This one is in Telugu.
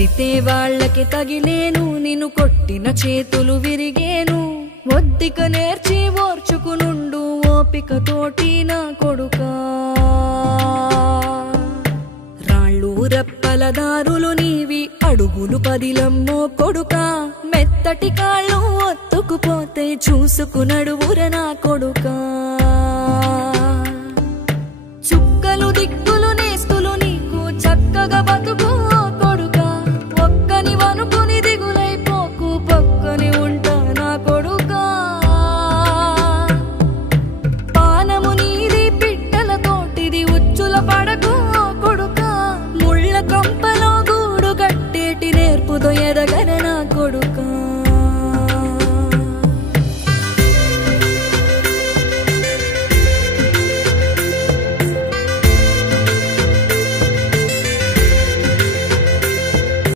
కొడితే వాళ్ళకి తగిలేను, నిన్ను కొట్టిన చేతులు విరిగేను. ఒద్దిక నేర్చి ఓర్చుకునుండు ఓపికతోటి నా కొడుకా. రాళ్ళు రెప్పల దారులు నీవి, అడుగులు పదిలమ్మో కొడుకా. మెత్తటి కాళ్ళు ఒత్తుకుపోతే చూసుకునడువుర నా కొడుకా. చుక్కలు దిక్కులు నేస్తులు నీకు చక్కగా బతుకు కొడుకా. ఒక్కని వనుకుని దిగులైపోకు, పక్కని ఉంటా నా కొడుకా. పానము నీది పిట్టల తోటిది, ఉచ్చుల పడకు కొడుకా. ముళ్ళ కంపలో గూడు కట్టేటి నేర్పుతో ఎదగ